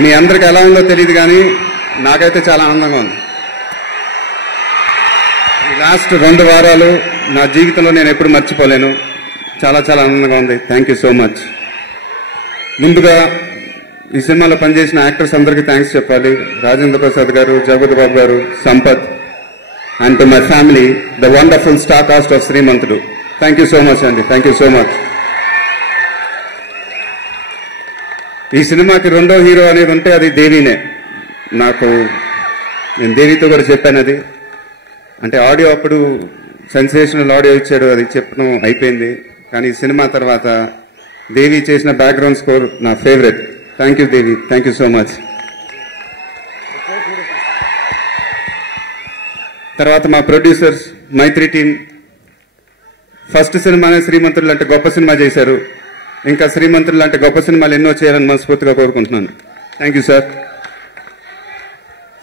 మీ అందరికి ఎలా ఉందో తెలియదు కానీ నాకైతే చాలా ఆనందంగా ఉంది. ఈ లాస్ట్ రెండు వారాలు నా జీవితంలో నేను ఎప్పుడు మర్చిపోలేను. చాలా చాలా ఆనందంగా ఉంది. థ్యాంక్ యూ సో మచ్ ముందుగా ఈ సినిమాలో పనిచేసిన యాక్టర్స్ అందరికీ థ్యాంక్స్ చెప్పాలి. రాజేంద్ర ప్రసాద్ గారు జగత్ బాబు గారు Sampath and to my family the wonderful star cast of Srimanthudu thank you so much అండి థ్యాంక్ యూ సో మచ్ ఈ సినిమాకి రెండో హీరో అనేది ఉంటే అది దేవినే. నాకు నేను దేవితో కూడా చెప్పాను అది. అంటే ఆడియో అప్పుడు సెన్సేషనల్ ఆడియో ఇచ్చాడు అది చెప్పడం అయిపోయింది. కానీ ఈ సినిమా తర్వాత దేవి చేసిన బ్యాక్గ్రౌండ్ స్కోర్ నా favourite. Thank you Devi. Thank you so much తర్వాత మా ప్రొడ్యూసర్స్ మైత్రి టీం. ఫస్ట్ సినిమానే శ్రీమంతుడు లాంటి గొప్ప సినిమా చేశారు. ఇంకా శ్రీమంతుడు లాంటి గొప్ప సినిమాలు ఎన్నో చేయాలని మనస్ఫూర్తిగా కోరుకుంటున్నాను. థ్యాంక్ యూ సార్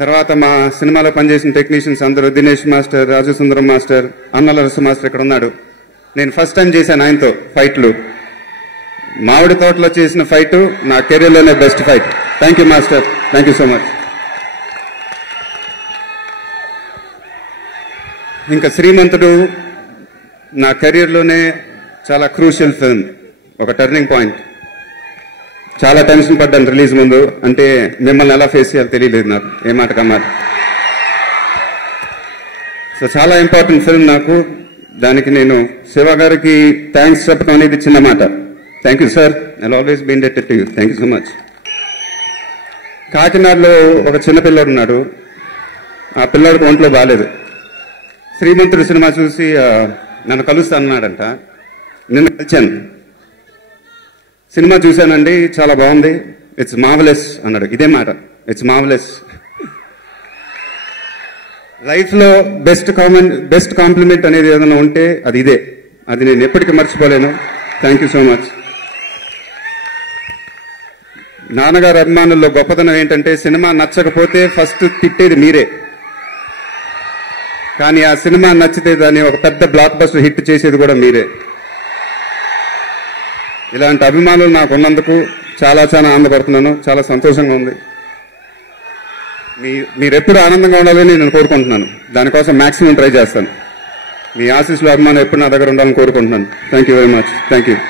తర్వాత మా సినిమాలో పనిచేసిన టెక్నీషియన్స్ అందరూ Dinesh master Raju Sundaram master Anal Arasu master ఇక్కడ ఉన్నాడు. నేను ఫస్ట్ టైం చేశాను ఆయనతో ఫైట్లు మామిడి తోటలో చేసిన ఫైట్ నా కెరీర్లోనే best fight thank you master thank you so much ఇంకా శ్రీమంతుడు నా కెరీర్లోనే చాలా క్రూషియల్ ఫిల్మ్ ఒక టర్నింగ్ పాయింట్ చాలా టెన్షన్ పడ్డాను రిలీజ్ ముందు. అంటే మిమ్మల్ని ఎలా ఫేస్ చేయాలో తెలియలేదు నాకు. ఏ మాట కమాట సో చాలా ఇంపార్టెంట్ ఫిల్మ్ నాకు. దానికి నేను శివ గారికి థ్యాంక్స్ చెప్పడం అనేది చిన్న మాట. Thank you sir I always been indebted to you thank you so much కాకినాడలో ఒక చిన్న పిల్లోడు ఉన్నాడు. ఆ పిల్లోడికి ఒంట్లో బాగాలేదు శ్రీమంతుడు సినిమా చూసి నన్ను కలుస్తా అన్నాడంట నిన్న కలిశాను సినిమా చూశానండి చాలా బాగుంది. ఇట్స్ మావలెస్ అన్నాడు. ఇదే మాట. ఇట్స్ మావలెస్ లైఫ్లో బెస్ట్ కామెంట్ బెస్ట్ కాంప్లిమెంట్ అనేది ఏదైనా ఉంటే అది ఇదే. అది నేను ఎప్పటికీ మర్చిపోలేను. థ్యాంక్ యూ సో మచ్ నాన్నగారు అభిమానుల్లో గొప్పతనం ఏంటంటే సినిమా నచ్చకపోతే ఫస్ట్ తిట్టేది మీరే. కానీ ఆ సినిమా నచ్చితే దాన్ని ఒక పెద్ద బ్లాక్ బస్టర్ హిట్ చేసేది కూడా మీరే. ఇలాంటి అభిమానులు నాకు ఉన్నందుకు చాలా చాలా ఆనందపడుతున్నాను. చాలా సంతోషంగా ఉంది. మీ మీరెప్పుడు ఆనందంగా ఉండాలని నేను కోరుకుంటున్నాను. దానికోసం మాక్సిమం ట్రై చేస్తాను. మీ ఆశీస్సులు అభిమానం ఎప్పుడు నా దగ్గర ఉండాలని కోరుకుంటున్నాను. Thank you very much thank you